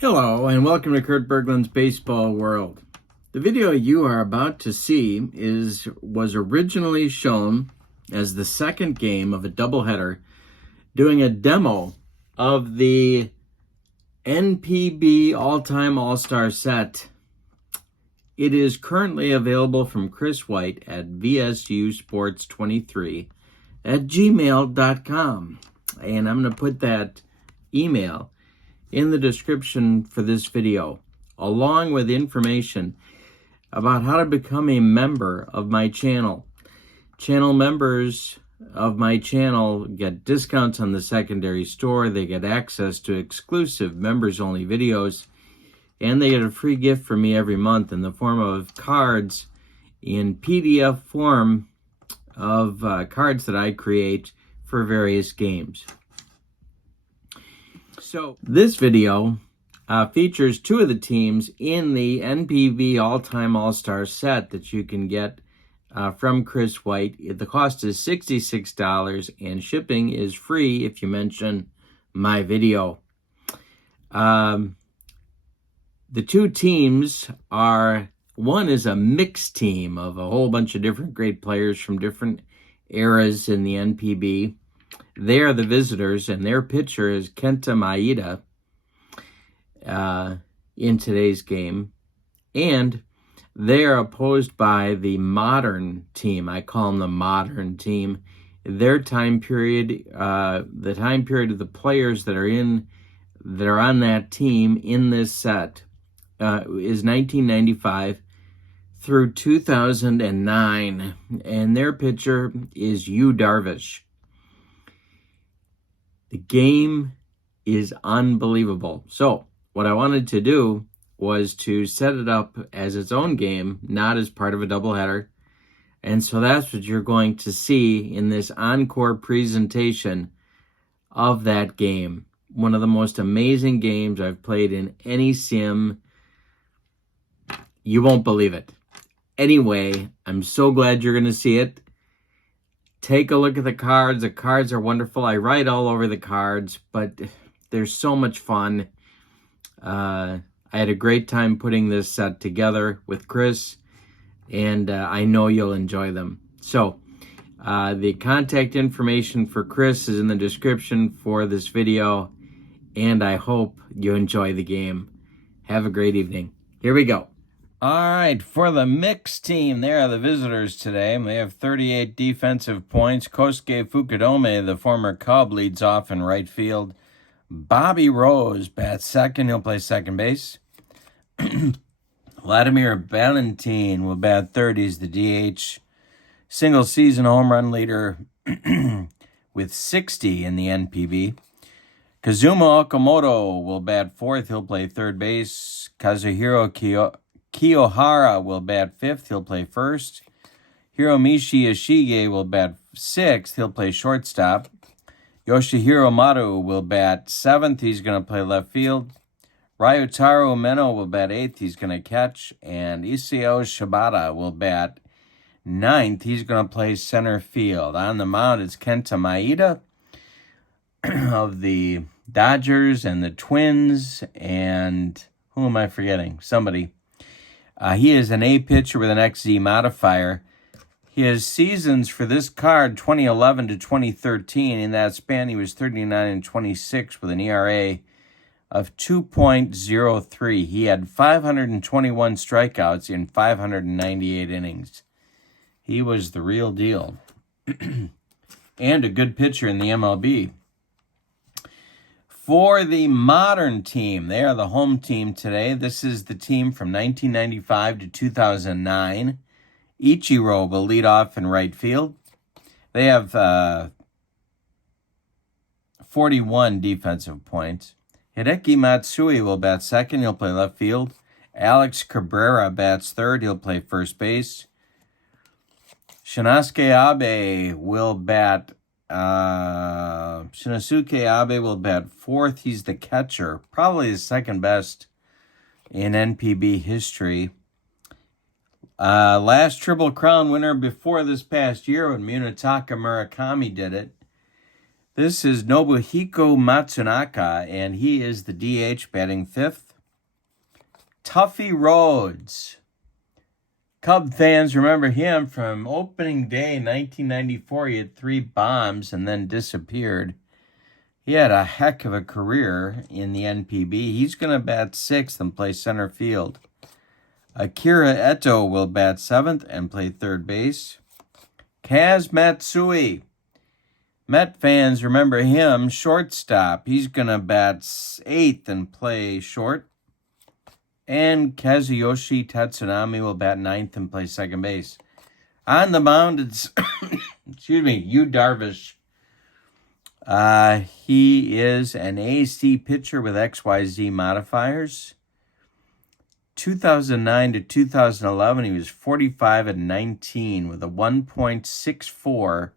Hello and welcome to Kurt Berglund's Baseball World. The video you are about to see was originally shown as the second game of a doubleheader, doing a demo of the NPB All-Time All-Star set. It is currently available from Chris White at vsusports23@gmail.com. And I'm going to put that email in the description for this video, along with information about how to become a member of my channel. Channel members of my channel get discounts on the secondary store, they get access to exclusive members-only videos, and they get a free gift from me every month in the form of cards in PDF form of cards that I create for various games. So this video features two of the teams in the NPB All-Time All-Star set that you can get from Chris White. The cost is $66 and shipping is free if you mention my video. The two teams are, one is a mixed team of a whole bunch of different great players from different eras in the NPB. They are the visitors, and their pitcher is Kenta Maeda in today's game. And they are opposed by the modern team. I call them the modern team. Their time period, the time period of the players that are on that team in this set is 1995 through 2009. And their pitcher is Darvish. The game is unbelievable. So what I wanted to do was to set it up as its own game, not as part of a doubleheader. And so that's what you're going to see in this encore presentation of that game. One of the most amazing games I've played in any sim. You won't believe it. Anyway, I'm so glad you're going to see it. Take a look at the cards. The cards are wonderful. I write all over the cards, but they're so much fun. I had a great time putting this set together with Chris, and I know you'll enjoy them. So, the contact information for Chris is in the description for this video, and I hope you enjoy the game. Have a great evening. Here we go. All right, for the mixed team, they are the visitors today. They have 38 defensive points. Kosuke Fukudome, the former Cub, leads off in right field. Bobby Rose bats second. He'll play second base. Vladimir Valentin will bat third. He's the DH. Single-season home run leader with 60 in the NPB. Kazuma Okamoto will bat fourth. He'll play third base. Kazuhiro Kiyohara will bat fifth. He'll play first. Hiromichi Ishige will bat sixth. He'll play shortstop. Yoshihiro Maru will bat seventh. He's going to play left field. Ryutaro Meno will bat eighth. He's going to catch. And Isao Shibata will bat ninth. He's going to play center field. On the mound is Kenta Maeda of the Dodgers and the Twins. And who am I forgetting? Somebody. He is an A pitcher with an XZ modifier. His seasons for this card, 2011 to 2013, in that span he was 39-26 with an ERA of 2.03. He had 521 strikeouts in 598 innings. He was the real deal. And a good pitcher in the MLB. For the modern team, they are the home team today. This is the team from 1995 to 2009. Ichiro will lead off in right field. They have 41 defensive points. Hideki Matsui will bat second. He'll play left field. Alex Cabrera bats third. He'll play first base. Shinosuke Abe will bat fourth. He's the catcher, probably the second best in NPB history. Last Triple Crown winner before this past year when Munetaka Murakami did it. This is Nobuhiko Matsunaka, and he is the DH batting fifth. Tuffy Rhodes. Cub fans remember him from opening day 1994. He had 3 bombs and then disappeared. He had a heck of a career in the NPB. He's going to bat 6th and play center field. Akira Eto will bat 7th and play third base. Kaz Matsui. Met fans remember him, shortstop. He's going to bat 8th and play short. And Kazuyoshi Tatsunami will bat 9th and play second base. On the mound, it's, excuse me, Yu Darvish. He is an AC pitcher with XYZ modifiers. 2009 to 2011, he was 45-19 with a 1.64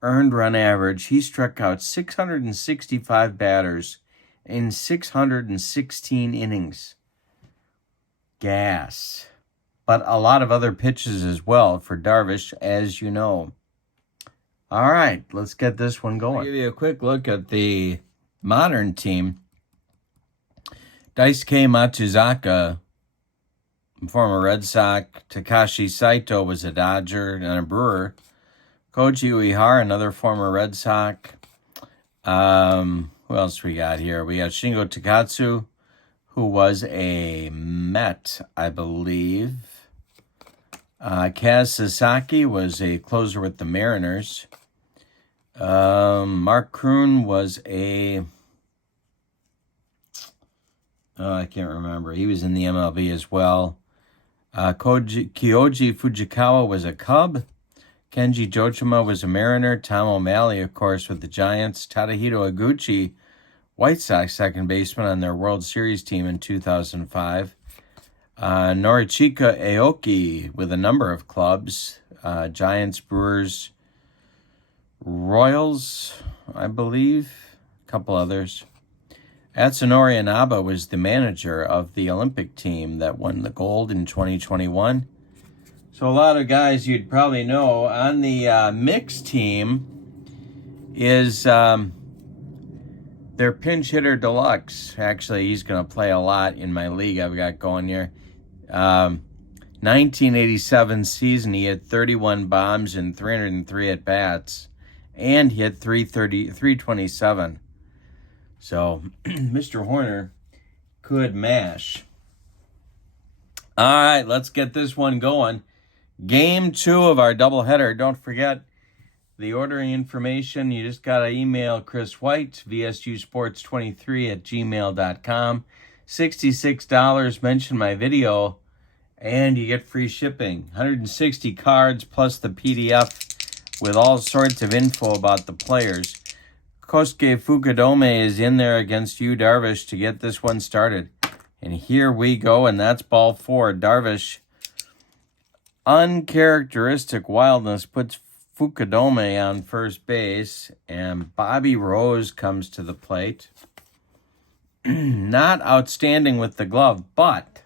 earned run average. He struck out 665 batters in 616 innings. Gas. But a lot of other pitches as well for Darvish, as you know. All right, let's get this one going. I'll give you a quick look at the modern team. Daisuke Matsuzaka, former Red Sox. Takashi Saito was a Dodger and a Brewer. Koji Uehara, another former Red Sox. Who else we got here? We got Shingo Takatsu, who was a Met, I believe. Kaz Sasaki was a closer with the Mariners. Mark Kroon was a... I can't remember. He was in the MLB as well. Kyoji Fujikawa was a Cub. Kenji Jochima was a Mariner. Tom O'Malley, of course, with the Giants. Tadahito Iguchi, White Sox second baseman on their World Series team in 2005. Norichika Aoki with a number of clubs. Giants, Brewers, Royals, I believe. A couple others. Atsunori Inaba was the manager of the Olympic team that won the gold in 2021. So a lot of guys you'd probably know. On the mixed team is their pinch hitter deluxe. Actually, he's going to play a lot in my league I've got going here. 1987 season, he had 31 bombs and 303 at-bats. And he had 327. So, Mr. Horner could mash. All right, let's get this one going. Game 2 of our doubleheader. Don't forget the ordering information. You just got to email Chris White, vsusports23@gmail.com. $66. Mention my video, and you get free shipping. 160 cards plus the PDF with all sorts of info about the players. Kosuke Fukudome is in there against Yu Darvish to get this one started. And here we go, and that's ball 4. Darvish, uncharacteristic wildness, puts Fukudome on first base, and Bobby Rose comes to the plate. Not outstanding with the glove, but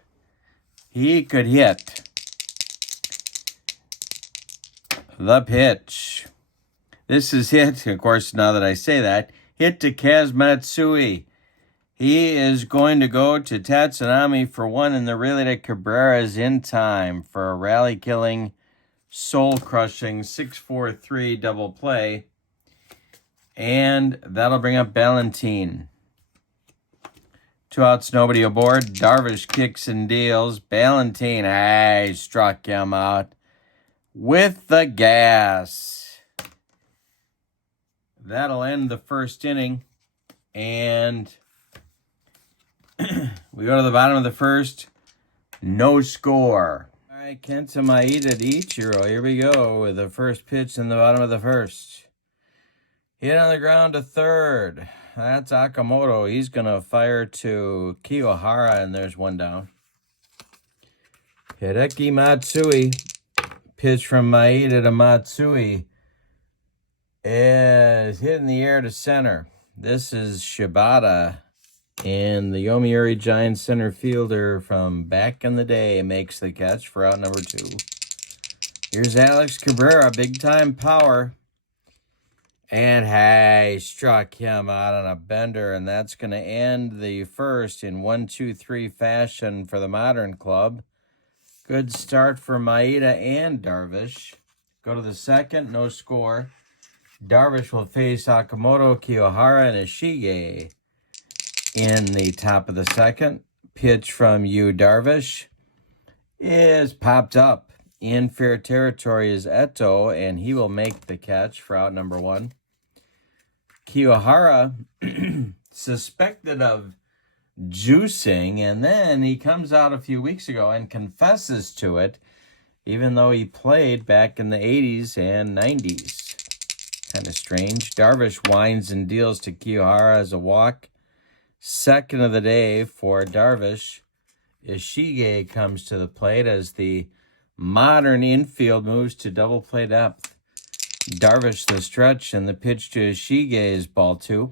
he could hit. The pitch. This is hit, of course, now that I say that, hit to Kaz Matsui. He is going to go to Tatsunami for 1, and the relay to Cabrera is in time for a rally-killing, soul-crushing 6-4-3 double play. And that'll bring up Ballantine. 2 outs, nobody aboard. Darvish kicks and deals. Ballantine, struck him out with the gas. That'll end the first inning. And we go to the bottom of the first. No score. All right, Kenta Maeda to Ichiro. Here we go with the first pitch in the bottom of the first. Hit on the ground to third. That's Akamoto. He's going to fire to Kiyohara, and there's one down. Hideki Matsui. Pitch from Maeda to Matsui is hit in the air to center. This is Shibata, and the Yomiuri Giants center fielder from back in the day makes the catch for out number 2. Here's Alex Cabrera, big-time power. And hey, struck him out on a bender, and that's going to end the first in 1-2-3 fashion for the Modern Club. Good start for Maeda and Darvish. Go to the second, no score. Darvish will face Okamoto, Kiyohara, and Ishige in the top of the second. Pitch from Darvish is popped up. In fair territory is Eto, and he will make the catch for out number one. Kiyohara suspected of juicing, and then he comes out a few weeks ago and confesses to it, even though he played back in the 80s and 90s. Kind of strange. Darvish winds and deals to Kiyohara as a walk. Second of the day for Darvish. Ishige comes to the plate as the Modern infield moves to double play depth. Darvish the stretch, and the pitch to Ishige is ball 2.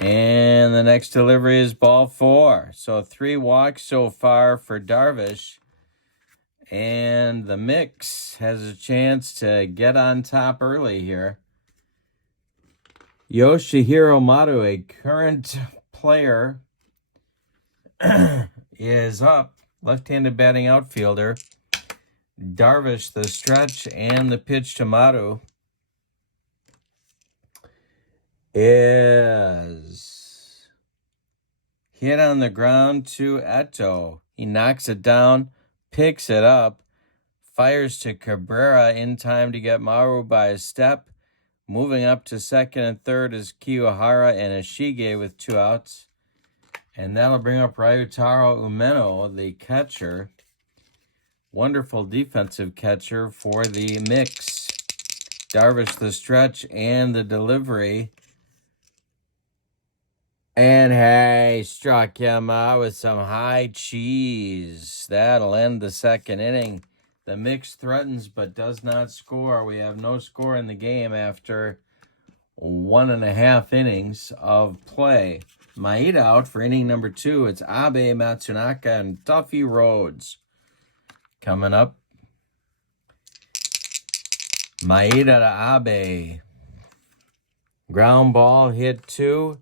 And the next delivery is ball 4. So 3 walks so far for Darvish. And the mix has a chance to get on top early here. Yoshihiro Maru, a current player, is up. Left-handed batting outfielder. Darvish the stretch, and the pitch to Maru is hit on the ground to Eto. He knocks it down, picks it up, fires to Cabrera in time to get Maru by a step. Moving up to second and third is Kiyohara and Ishige with 2 outs. And that'll bring up Ryutaro Umeno, the catcher. Wonderful defensive catcher for the mix. Darvish the stretch and the delivery. And hey, struck him out with some high cheese. That'll end the second inning. The mix threatens but does not score. We have no score in the game after 1.5 innings of play. Maeda out for inning number 2. It's Abe, Matsunaka, and Duffy Rhodes. Coming up, Maeda to Abe. Ground ball hit 2.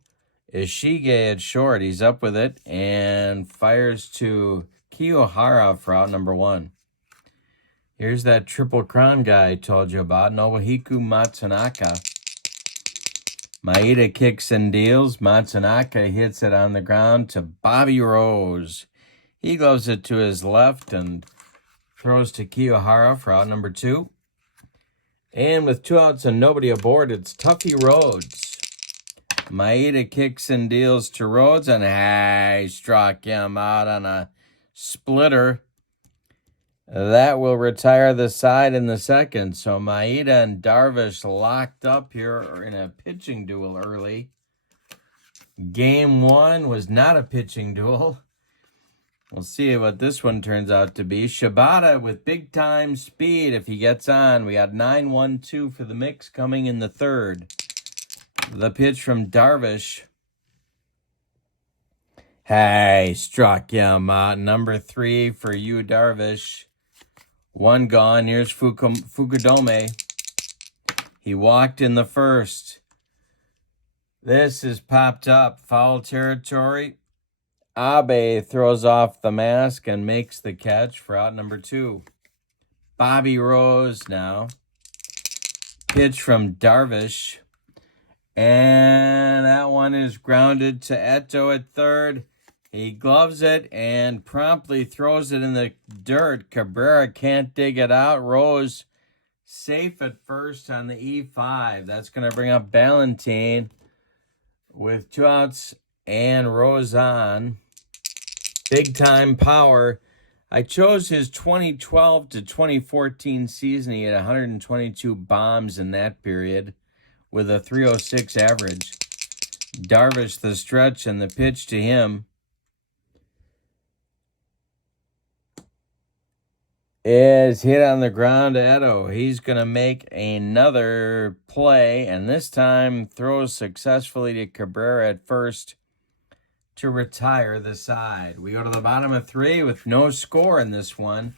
Ishige at short. He's up with it and fires to Kiyohara for out number 1. Here's that Triple Crown guy I told you about, Nobuhiko Matsunaka. Maeda kicks and deals. Matsunaka hits it on the ground to Bobby Rose. He gloves it to his left and throws to Kiyohara for out number 2. And with 2 outs and nobody aboard, it's Tuffy Rhodes. Maeda kicks and deals to Rhodes, and he struck him out on a splitter. That will retire the side in the second. So Maeda and Darvish locked up here in a pitching duel early. Game 1 was not a pitching duel. We'll see what this one turns out to be. Shibata with big-time speed if he gets on. We got 9-1-2 for the mix coming in the third. The pitch from Darvish. Hey, struck him out. Number 3 for you, Darvish. 1 gone. Here's Fukudome. He walked in the first. This is popped up. Foul territory. Abe throws off the mask and makes the catch for out number 2. Bobby Rose now. Pitch from Darvish. And that one is grounded to Eto at third. He gloves it and promptly throws it in the dirt. Cabrera can't dig it out. Rose safe at first on the E5. That's going to bring up Ballantine with 2 outs and Rose on. Big time power. I chose his 2012 to 2014 season. He had 122 bombs in that period with a 306 average. Darvish the stretch, and the pitch to him is hit on the ground to Eto. He's going to make another play, and this time throws successfully to Cabrera at first to retire the side. We go to the bottom of 3 with no score in this one.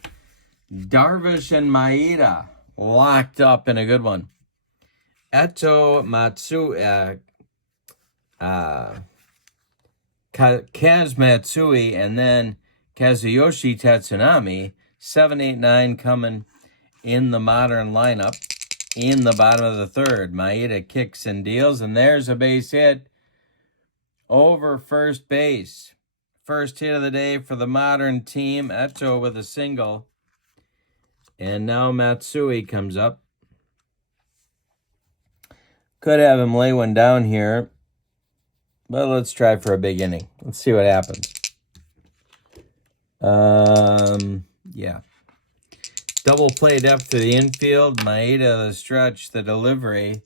Darvish and Maeda locked up in a good one. Kaz Matsui, and then Kazuyoshi Tatsunami. 7, 8, 9 coming in the modern lineup in the bottom of the third. Maeda kicks and deals, and there's a base hit over first base. First hit of the day for the modern team. Eto with a single. And now Matsui comes up. Could have him lay one down here, but let's try for a big inning. Let's see what happens. Yeah. Double play depth to the infield. Maeda the stretch, the delivery.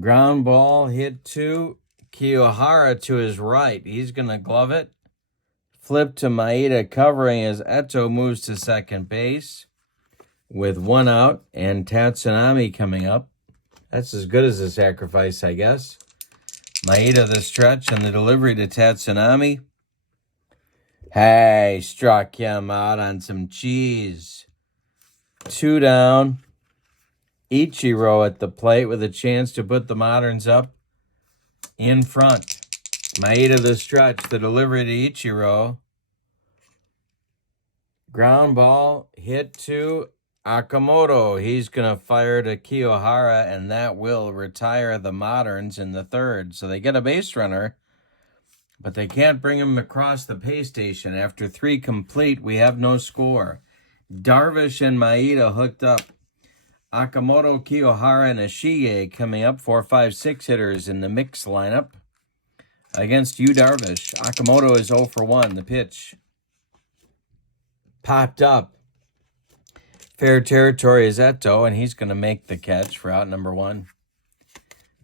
Ground ball hit to Kiyohara to his right. He's going to glove it. Flip to Maeda covering as Eto moves to second base with 1 out and Tatsunami coming up. That's as good as a sacrifice, I guess. Maeda the stretch and the delivery to Tatsunami. Hey, struck him out on some cheese. 2 down. Ichiro at the plate with a chance to put the Moderns up in front. Maeda the stretch, the delivery to Ichiro. Ground ball hit to Akamoto. He's going to fire to Kiyohara, and that will retire the Moderns in the third. So they get a base runner, but they can't bring him across the pay station. After 3 complete, we have no score. Darvish and Maeda hooked up. Akamoto, Kiyohara, and Ishige coming up. 4, 5, 6 hitters in the mix lineup against Yu Darvish. Akamoto is 0 for 1. The pitch popped up. Fair territory is Eto, and he's going to make the catch for out number 1.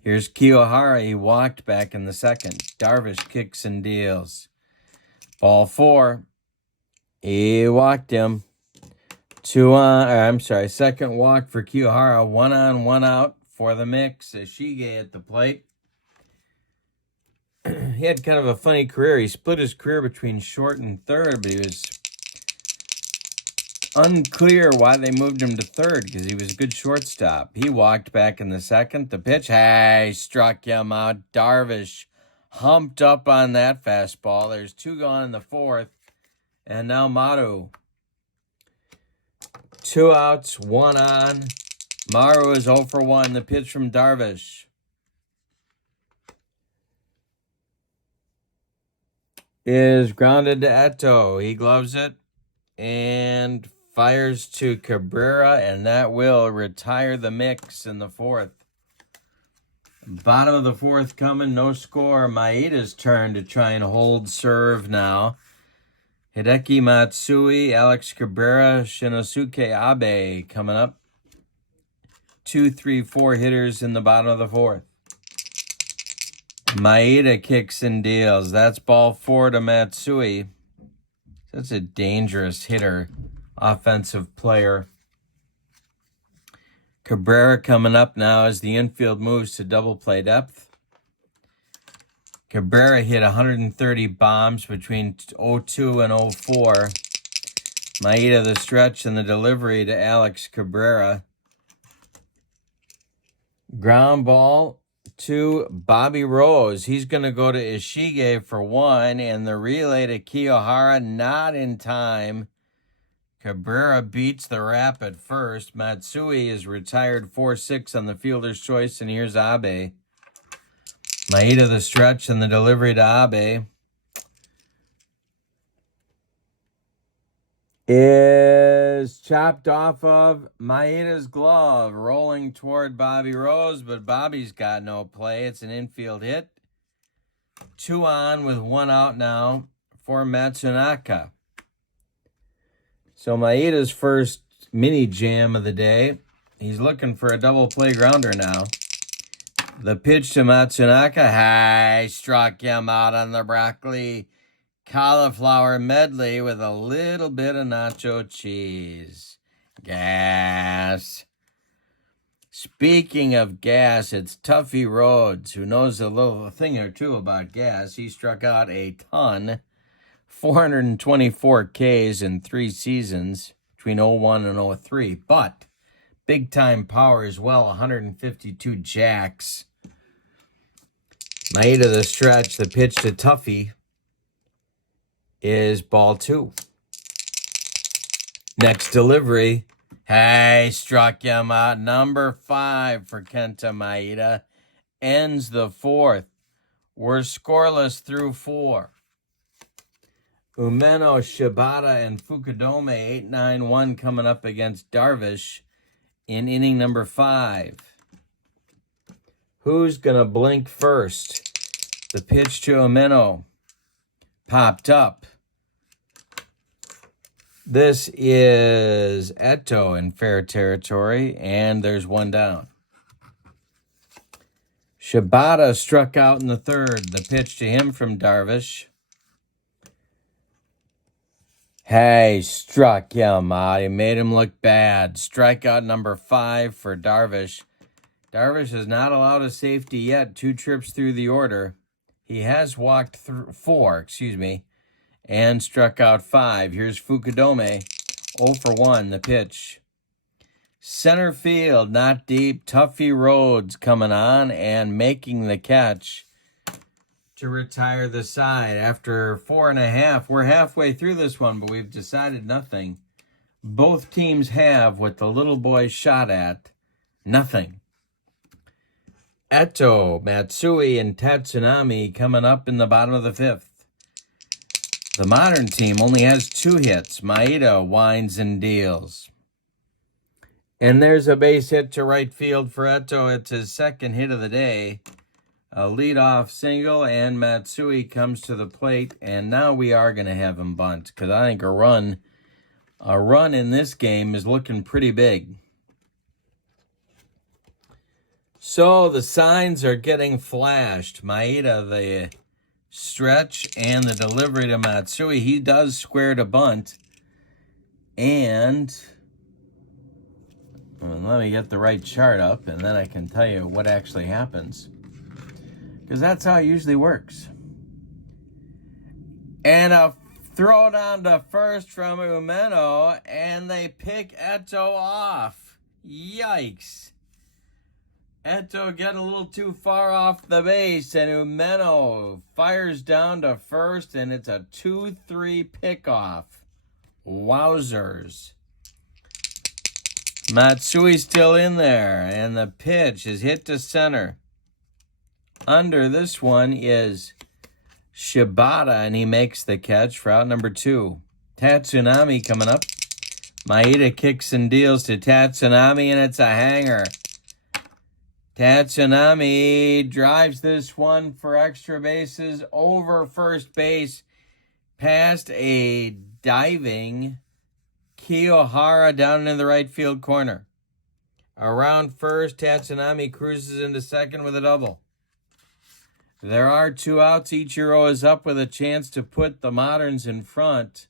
Here's Kiyohara. He walked back in the second. Darvish kicks and deals. Ball 4. He walked him. Second walk for Kiyohara. 1 on, 1 out for the mix. Ishige at the plate. He had kind of a funny career. He split his career between short and third, but he was unclear why they moved him to third because he was a good shortstop. He walked back in the second. The pitch, struck him out. Darvish humped up on that fastball. There's 2 gone in the fourth. And now Maru. 2 outs, 1 on. Maru is 0 for 1. The pitch from Darvish is grounded to Eto. He gloves it and fires to Cabrera, and that will retire the mix in the fourth. Bottom of the fourth coming, no score. Maeda's turn to try and hold serve now. Hideki Matsui, Alex Cabrera, Shinosuke Abe coming up. 2, 3, 4 hitters in the bottom of the fourth. Maeda kicks and deals. That's ball 4 to Matsui. That's a dangerous hitter, offensive player. Cabrera coming up now as the infield moves to double play depth. Cabrera hit 130 bombs between 02 and 04. Maeda the stretch and the delivery to Alex Cabrera. Ground ball to Bobby Rose. He's going to go to Ishige for 1, and the relay to Kiyohara not in time. Cabrera beats the rap at first. Matsui is retired 4-6 on the fielder's choice, and here's Abe. Maeda the stretch and the delivery to Abe is chopped off of Maeda's glove, rolling toward Bobby Rose, but Bobby's got no play. It's an infield hit. 2 on with 1 out now for Matsunaka. So Maeda's first mini jam of the day. He's looking for a double play grounder now. The pitch to Matsunaka. Struck him out on the broccoli cauliflower medley with a little bit of nacho cheese. Gas. Speaking of gas, it's Tuffy Rhodes, who knows a thing or two about gas. He struck out a ton. 424 Ks in 3 seasons between 01 and 03. But Big time power as well, 152 jacks. Maeda the stretch, the pitch to Tuffy is ball 2. Next delivery. Hey, struck him out. Number 5 for Kenta Maeda. Ends the 4th. We're scoreless through 4. Umeno, Shibata, and Fukudome, 8-9-1 coming up against Darvish in inning number 5. Who's going to blink first? The pitch to Umeno. Popped up. This is Eto in fair territory, and there's one down. Shibata struck out in the 3rd. The pitch to him from Darvish. Hey, struck him out. He made him look bad. Strikeout number 5 for Darvish. Darvish is not allowed a safety yet. 2 trips through the order. He has walked 4, and struck out 5. Here's Fukudome, 0 for 1, the pitch. Center field, not deep. Tuffy Rhodes coming on and making the catch to retire the side. After 4.5, we're halfway through this one, but we've decided nothing. Both teams have what the little boy shot at, nothing. Eto, Matsui, and Tatsunami coming up in the bottom of the 5th. The modern team only has 2 hits. Maeda winds and deals. And there's a base hit to right field for Eto. It's his 2nd hit of the day. A leadoff single, and Matsui comes to the plate. And now we are going to have him bunt, because I think a run in this game is looking pretty big. So the signs are getting flashed. Maeda, the stretch, and the delivery to Matsui. He does square to bunt. And let me get the right chart up, and then I can tell you what actually happens, because that's how it usually works. And a throw down to first from Umeno, and they pick Eto off. Yikes. Eto get a little too far off the base, and Umeno fires down to first, and it's a 2-3 pickoff. Wowzers. Matsui's still in there, and the pitch is hit to center. Under this one is Shibata, and he makes the catch for out number 2. Tatsunami coming up. Maeda kicks and deals to Tatsunami, and it's a hanger. Tatsunami drives this one for extra bases over first base, past a diving Kiyohara down in the right field corner. Around first, Tatsunami cruises into second with a double. There are 2 outs. Ichiro is up with a chance to put the Moderns in front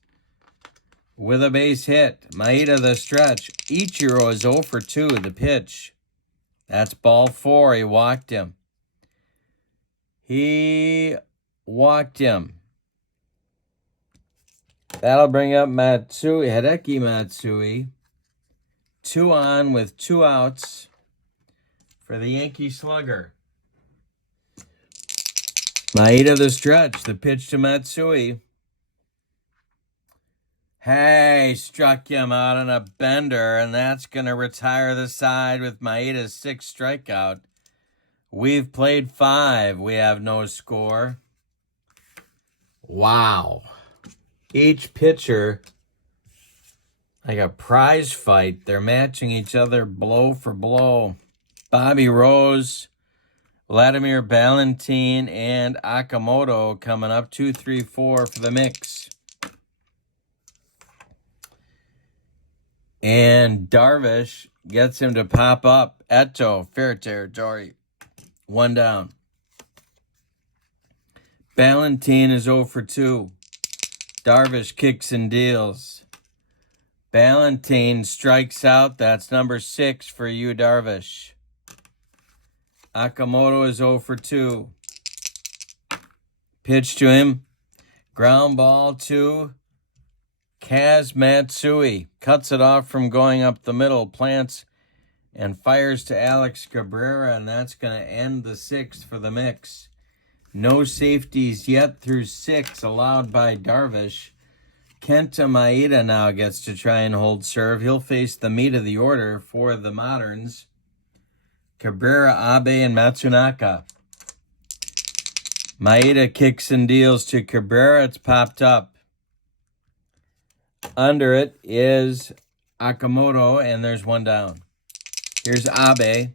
with a base hit. Maeda the stretch. Ichiro is 0 for 2, the pitch. That's ball 4. He walked him. That'll bring up Matsui, Hideki Matsui. 2 on with 2 outs for the Yankee slugger. Maeda the stretch, the pitch to Matsui. Hey, struck him out on a bender, and that's going to retire the side with Maeda's 6th strikeout. We've played 5. We have no score. Wow. Each pitcher, like a prize fight. They're matching each other blow for blow. Bobby Rose, Vladimir Valentin, and Akamoto coming up 2, 3, 4 for the mix. And Darvish gets him to pop up. Eto, fair territory. 1 down. Valentin is 0 for 2. Darvish kicks and deals. Valentin strikes out. That's number 6 for you, Darvish. Akamoto is 0 for 2. Pitch to him. Ground ball to Kaz Matsui. Cuts it off from going up the middle. Plants and fires to Alex Cabrera, and that's going to end the 6th for the mix. No safeties yet through 6 allowed by Darvish. Kenta Maeda now gets to try and hold serve. He'll face the meat of the order for the Moderns. Cabrera, Abe, and Matsunaka. Maeda kicks and deals to Cabrera. It's popped up. Under it is Okamoto, and there's one down. Here's Abe,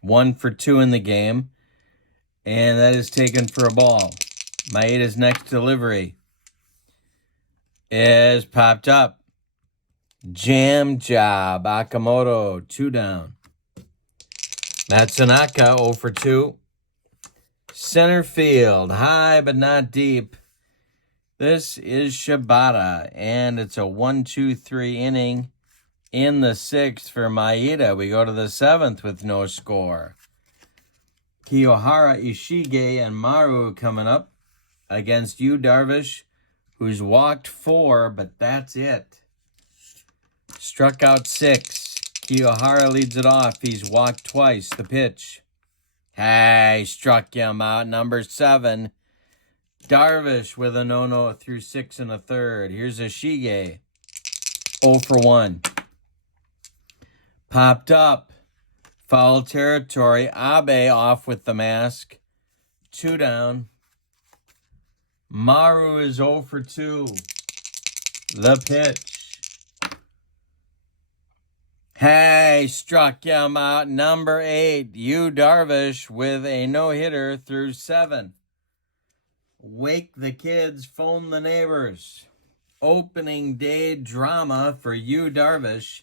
1 for 2 in the game, and that is taken for a ball. Maeda's next delivery is popped up. Jam job, Okamoto, 2 down. Matsunaka, 0 for 2. Center field, high but not deep. This is Shibata, and it's a 1-2-3 inning. In the 6th for Maeda, we go to the 7th with no score. Kiyohara, Ishige, and Maru coming up against Yu Darvish, who's walked 4, but that's it. Struck out 6. Kiyohara leads it off. He's walked twice. The pitch. Hey, struck him out. Number 7. Darvish with a no-no through 6 1/3. Here's Ishige. 0 for 1. Popped up. Foul territory. Abe off with the mask. 2 down. Maru is 0 for 2. The pitch. Hey, struck him out. Number 8. Yu Darvish with a no-hitter through 7. Wake the kids, phone the neighbors. Opening day drama for Yu Darvish.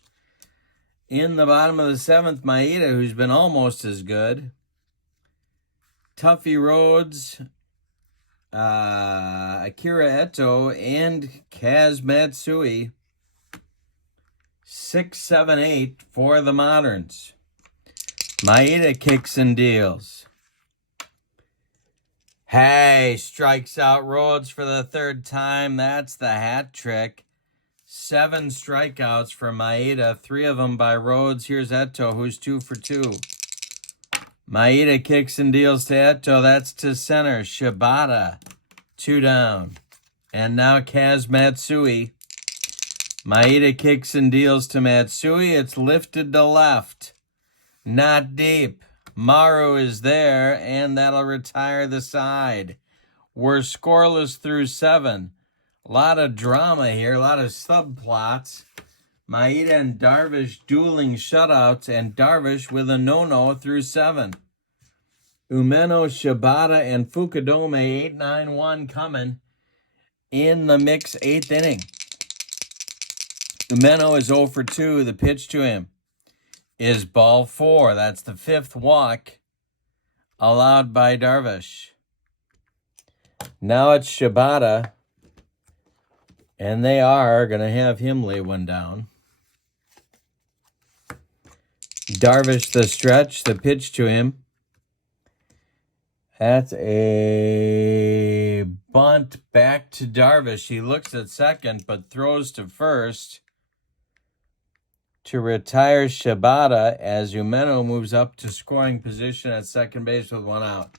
In the bottom of the 7th, Maeda, who's been almost as good. Tuffy Rhodes, Akira Eto, and Kaz Matsui. 6, 7, 8 for the Moderns. Maeda kicks and deals. Hey, strikes out Rhodes for the 3rd time. That's the hat trick. 7 strikeouts for Maeda, 3 of them by Rhodes. Here's Eto, who's 2 for 2. Maeda kicks and deals to Eto. That's to center. Shibata, 2 down. And now Kaz Matsui. Maeda kicks and deals to Matsui. It's lifted to left. Not deep. Maru is there, and that'll retire the side. We're scoreless through 7. A lot of drama here, a lot of subplots. Maeda and Darvish dueling shutouts, and Darvish with a no-no through 7. Umeno, Shibata, and Fukudome, 8-9-1 coming in the mix 8th inning. Umeno is 0 for 2. The pitch to him is ball 4. That's the 5th walk allowed by Darvish. Now it's Shibata, and they are going to have him lay one down. Darvish the stretch, the pitch to him. That's a bunt back to Darvish. He looks at second, but throws to first to retire Shibata as Umeno moves up to scoring position at second base with 1 out.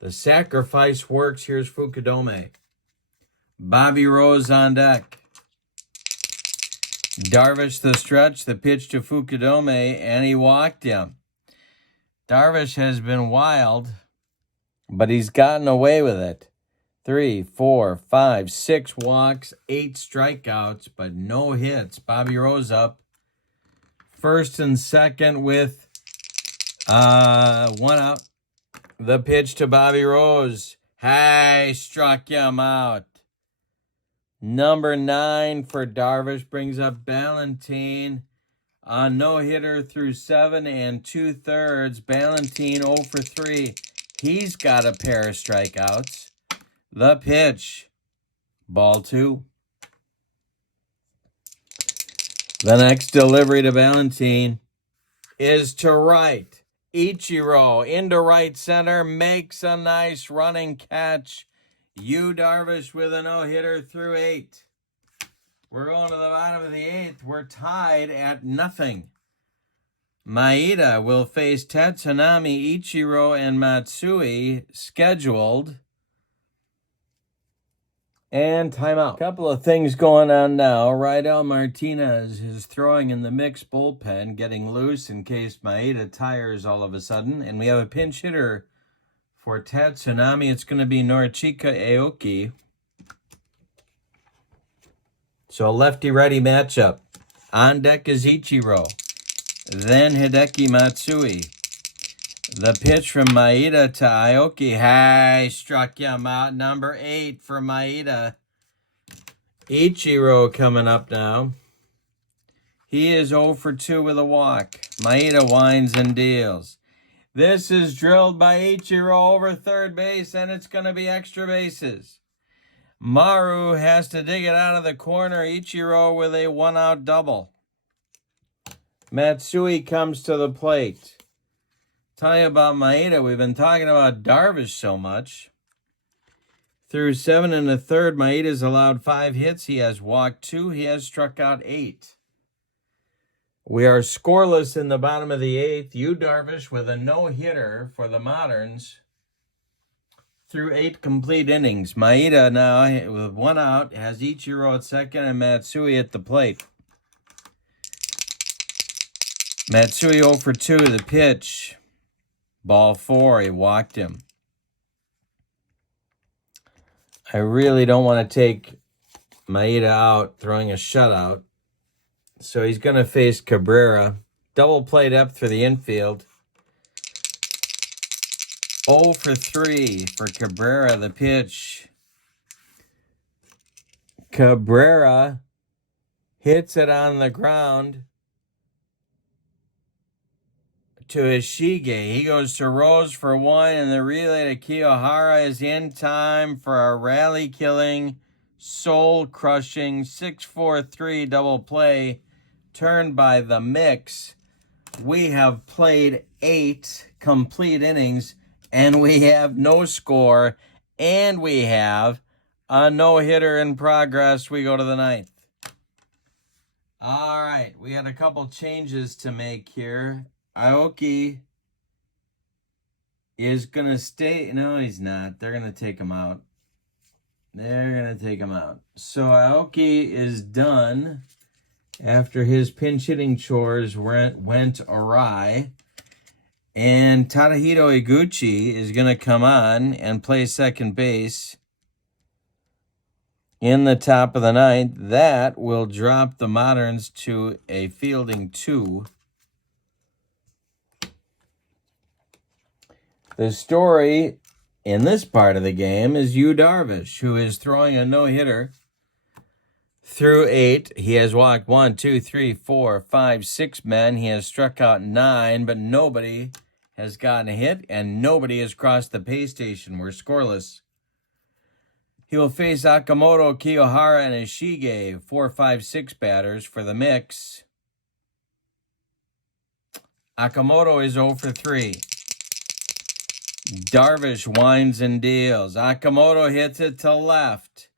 The sacrifice works. Here's Fukudome. Bobby Rose on deck. Darvish the stretch, the pitch to Fukudome, and he walked him. Darvish has been wild, but he's gotten away with it. 3, 4, 5, 6 walks, 8 strikeouts, but no hits. Bobby Rose up. First and second with 1 out. The pitch to Bobby Rose. Hey, struck him out. Number 9 for Darvish brings up Ballantine. A no-hitter through 7 2/3. Ballantine 0 for 3. He's got a pair of strikeouts. The pitch. Ball 2. The next delivery to Ballantine is to right. Ichiro into right center, makes a nice running catch. Yu Darvish with a no-hitter through 8. We're going to the bottom of the 8th. We're tied at 0. Maeda will face Tatsunami, Ichiro, and Matsui, scheduled. And timeout. Couple of things going on now. Rydell Martinez is throwing in the mixed bullpen, getting loose in case Maeda tires all of a sudden. And we have a pinch hitter for Tatsunami. It's going to be Norichika Aoki. So a lefty-righty matchup. On deck is Ichiro. Then Hideki Matsui. The pitch from Maeda to Aoki. Hey, struck him out. Number 8 for Maeda. Ichiro coming up now. He is 0 for 2 with a walk. Maeda winds and deals. This is drilled by Ichiro over third base, and it's going to be extra bases. Maru has to dig it out of the corner. Ichiro with a 1-out double. Matsui comes to the plate. Tell you about Maeda. We've been talking about Darvish so much. Through 7 1/3, Maeda's allowed 5 hits. He has walked 2. He has struck out 8. We are scoreless in the bottom of the 8th. Yu Darvish with a no-hitter for the Moderns through 8 complete innings. Maeda now with 1 out has Ichiro at second and Matsui at the plate. Matsui 0 for 2. The pitch. Ball 4. He walked him. I really don't want to take Maeda out throwing a shutout. So he's going to face Cabrera. Double play depth for the infield. 0 for 3 for Cabrera. The pitch. Cabrera hits it on the ground to Ishige. He goes to Rose for 1, and the relay to Kiyohara is in time for a rally-killing, soul-crushing 6-4-3 double play turned by the mix. We have played 8 complete innings, and we have no score, and we have a no-hitter in progress. We go to the 9th. All right, we had a couple changes to make here. Aoki is going to stay. No, he's not. They're going to take him out. So Aoki is done after his pinch hitting chores went awry. And Tadahito Iguchi is going to come on and play second base in the top of the 9th. That will drop the Moderns to a fielding 2. The story in this part of the game is Yu Darvish, who is throwing a no-hitter through 8. He has walked 1, 2, 3, 4, 5, 6 men. He has struck out 9, but nobody has gotten a hit, and nobody has crossed the pay station. We're scoreless. He will face Akamoto, Kiyohara, and Ishige, 4, 5, 6 batters for the mix. Akamoto is 0 for 3. Darvish winds and deals. Akamoto hits it to left.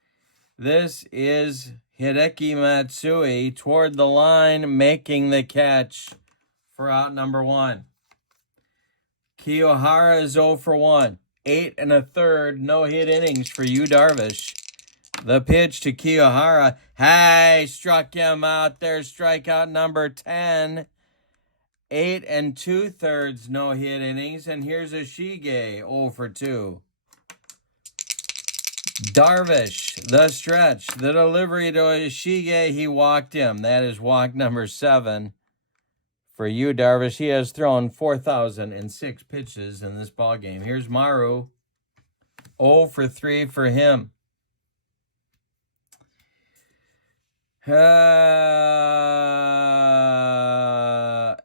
This is Hideki Matsui toward the line, making the catch for out number 1. Kiyohara is 0 for 1. 8 1/3 no-hit innings for Yu Darvish. The pitch to Kiyohara. Hey, struck him out there. Strikeout number 10. 8 2/3 no-hit innings. And here's Ishige, 0 for 2. Darvish, the stretch. The delivery to Ishige, he walked him. That is walk number 7 for Yu Darvish. He has thrown 4,006 pitches in this ballgame. Here's Maru, 0 for 3 for him.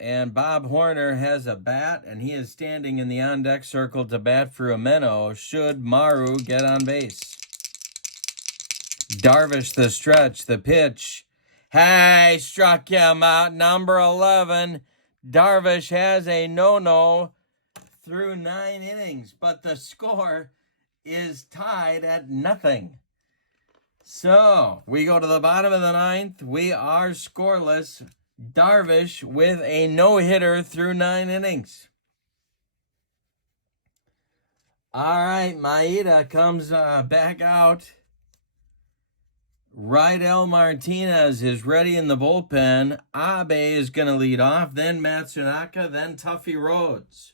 And Bob Horner has a bat, and he is standing in the on-deck circle to bat for Umeno should Maru get on base. Darvish, the stretch, the pitch. Hey, struck him out, number 11. Darvish has a no-no through 9 innings, but the score is tied at nothing. So, we go to the bottom of the 9th. We are scoreless. Darvish with a no-hitter through 9 innings. All right, Maeda comes back out. Rydell Martinez is ready in the bullpen. Abe is going to lead off, then Matsunaka, then Tuffy Rhodes.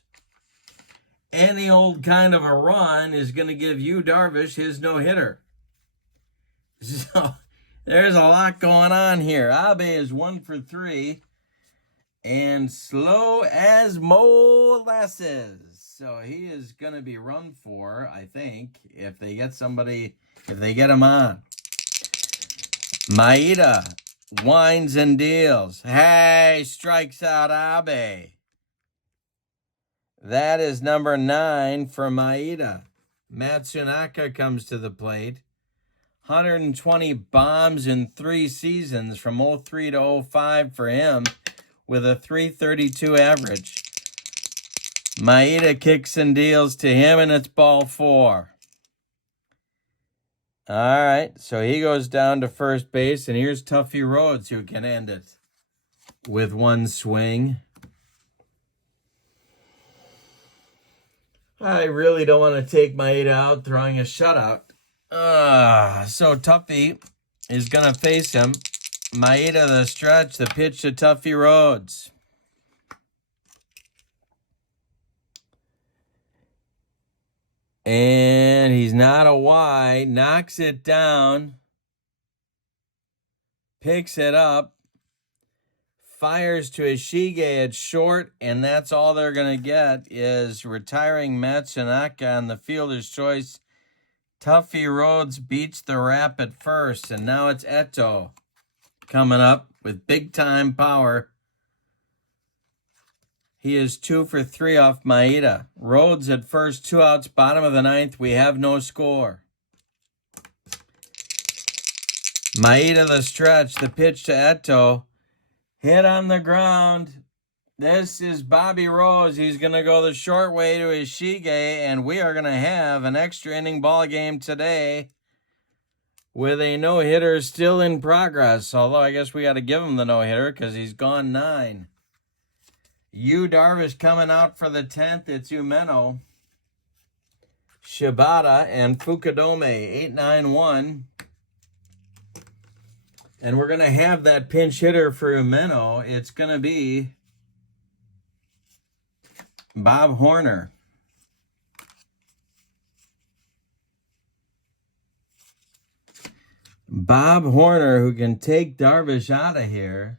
Any old kind of a run is going to give you Darvish his no-hitter. So there's a lot going on here. Abe is 1 for 3 and slow as molasses. So he is going to be run for, I think, if they get him on. Maeda winds and deals. Hey, strikes out Abe. That is number 9 for Maeda. Matsunaka comes to the plate. 120 bombs in 3 seasons from 03 to 05 for him with a 332 average. Maeda kicks and deals to him, and it's ball 4. All right, so he goes down to first base, and here's Tuffy Rhodes who can end it with 1 swing. I really don't want to take Maeda out throwing a shutout. So Tuffy is going to face him. Maeda the stretch, the pitch to Tuffy Rhodes. And he's not a Y, knocks it down, picks it up, fires to Ishige at short, and that's all they're going to get is retiring Matsunaka on the fielder's choice. Tuffy Rhodes beats the rap at first, and now it's Eto coming up with big-time power. He is 2 for 3 off Maeda. Rhodes at first, 2 outs, bottom of the 9th. We have no score. Maeda the stretch, the pitch to Eto. Hit on the ground. This is Bobby Rose. He's going to go the short way to Ishige, and we are going to have an extra inning ball game today with a no-hitter still in progress. Although I guess we got to give him the no-hitter because he's gone 9. Yu Darvish coming out for the 10th. It's Umeno, Shibata, and Fukudome, 8-9-1. And we're going to have that pinch hitter for Umeno. It's going to be Bob Horner. Bob Horner, who can take Darvish out of here.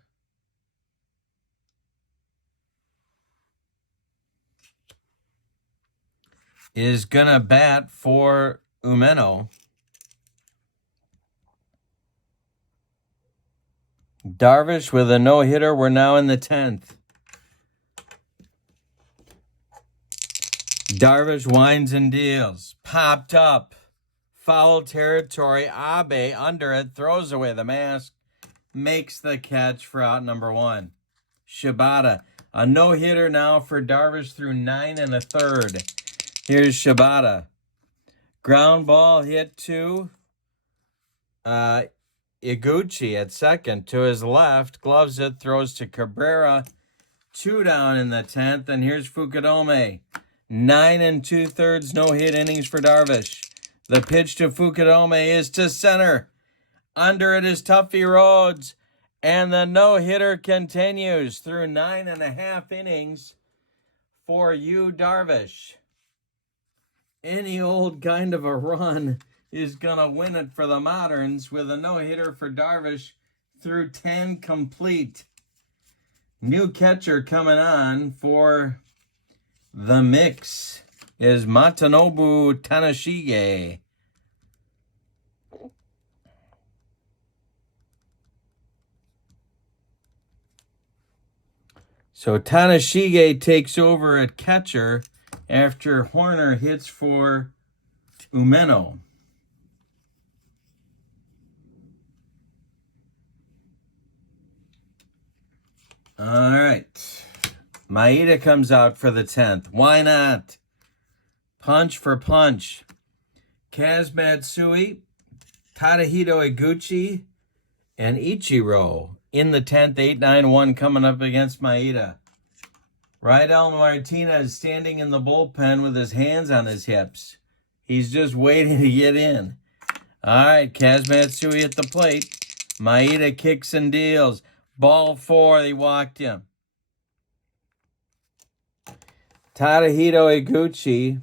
Is going to bat for Umeno. Darvish with a no-hitter. We're now in the 10th. Darvish winds and deals. Popped up. Foul territory. Abe under it. Throws away the mask. Makes the catch for out number 1. Shibata. A no-hitter now for Darvish through 9 1/3. Here's Shibata. Ground ball hit to Iguchi at second. To his left. Gloves it. Throws to Cabrera. 2 down in the 10th. And here's Fukudome. 9 2/3 no-hit innings for Darvish. The pitch to Fukudome is to center. Under it is Tuffy Rhodes. And the no-hitter continues through 9 1/2 innings for Yu Darvish. Any old kind of a run is going to win it for the Moderns with a no-hitter for Darvish through 10 complete. New catcher coming on for the mix is Matanobu Tanashige. So Tanashige takes over at catcher after Horner hits for Umeno. All right. Maeda comes out for the 10th. Why not? Punch for punch. Kaz Matsui, Tadahito Iguchi, and Ichiro in the 10th, 8-9-1 coming up against Maeda. Rydell Martinez standing in the bullpen with his hands on his hips. He's just waiting to get in. All right, Kaz Matsui at the plate. Maeda kicks and deals. Ball 4, they walked him. Tadahito Iguchi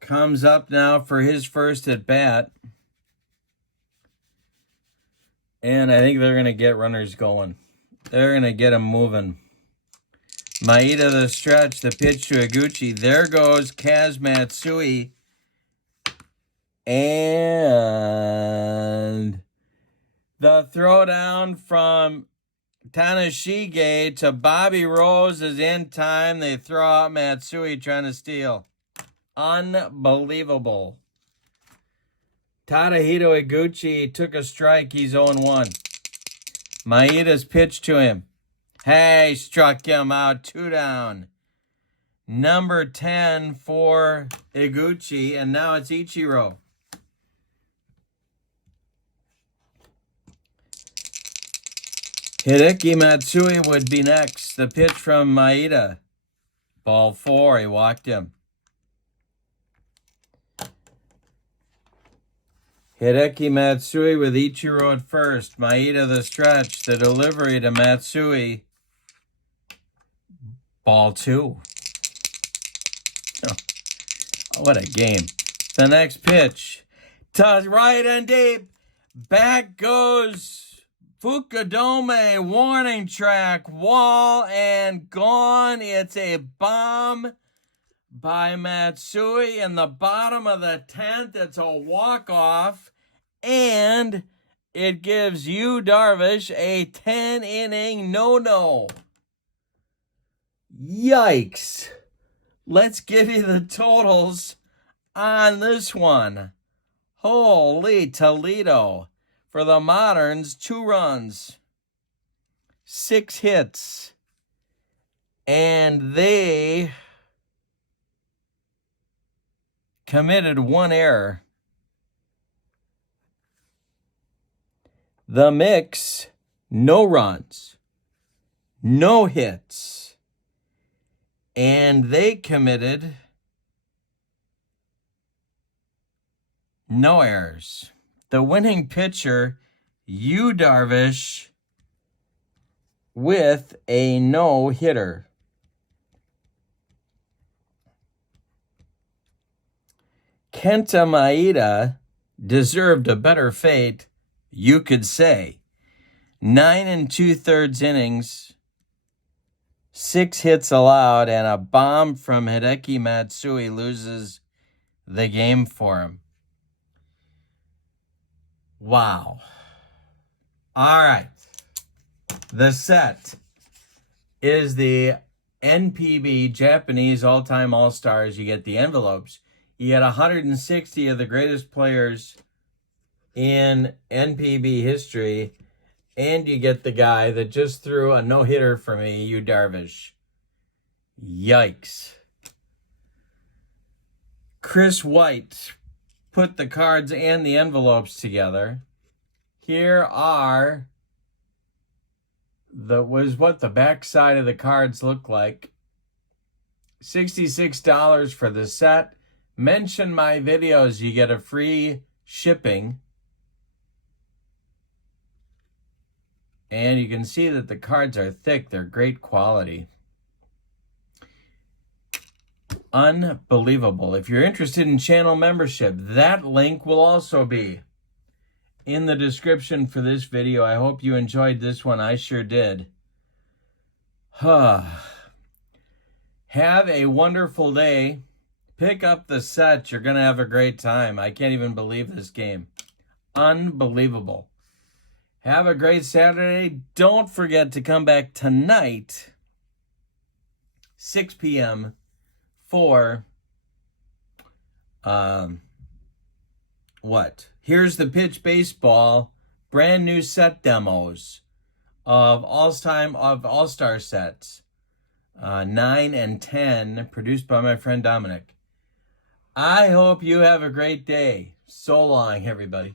comes up now for his first at bat. And I think they're going to get runners going. They're going to get them moving. Maeda the stretch, the pitch to Iguchi. There goes Kaz Matsui. And the throwdown from Tanashige to Bobby Rose is in time. They throw out Matsui trying to steal. Unbelievable. Tadahito Iguchi took a strike. He's 0-1. Maeda's pitch to him. Hey, struck him out. 2 down. Number 10 for Iguchi, and now it's Ichiro. Hideki Matsui would be next. The pitch from Maeda. Ball 4, he walked him. Hideki Matsui with Ichiro at first. Maeda the stretch. The delivery to Matsui. Ball 2. Oh, what a game. The next pitch. To right and deep. Back goes Fukudome. Warning track. Wall and gone. It's a bomb by Matsui in the bottom of the 10th. It's a walk-off, and it gives you, Darvish, a 10-inning no-no. Yikes. Let's give you the totals on this one. Holy Toledo. For the Moderns, 2 runs, 6 hits, and they committed 1 error. The Mix, no runs, no hits, and they committed no errors. The winning pitcher, Yu Darvish, with a no-hitter. Kenta Maeda deserved a better fate, you could say. 9 2/3 innings, 6 hits allowed, and a bomb from Hideki Matsui loses the game for him. Wow. All right. The set is the NPB Japanese All-Time All-Stars. You get the envelopes. You get 160 of the greatest players in NPB history, and you get the guy that just threw a no-hitter for me, Yu Darvish. Yikes. Chris White put the cards and the envelopes together. Here are what the back side of the cards look like. $66 for the set. Mention my videos, you get a free shipping. And you can see that the cards are thick. They're great quality. Unbelievable. If you're interested in channel membership, that link will also be in the description for this video. I hope you enjoyed this one. I sure did. Have a wonderful day. Pick up the set. You're going to have a great time. I can't even believe this game. Unbelievable. Have a great Saturday. Don't forget to come back tonight, 6 p.m., for Here's the Pitch Baseball brand new set demos of All-Star sets, 9 and 10, produced by my friend Dominic. I hope you have a great day. So long, everybody.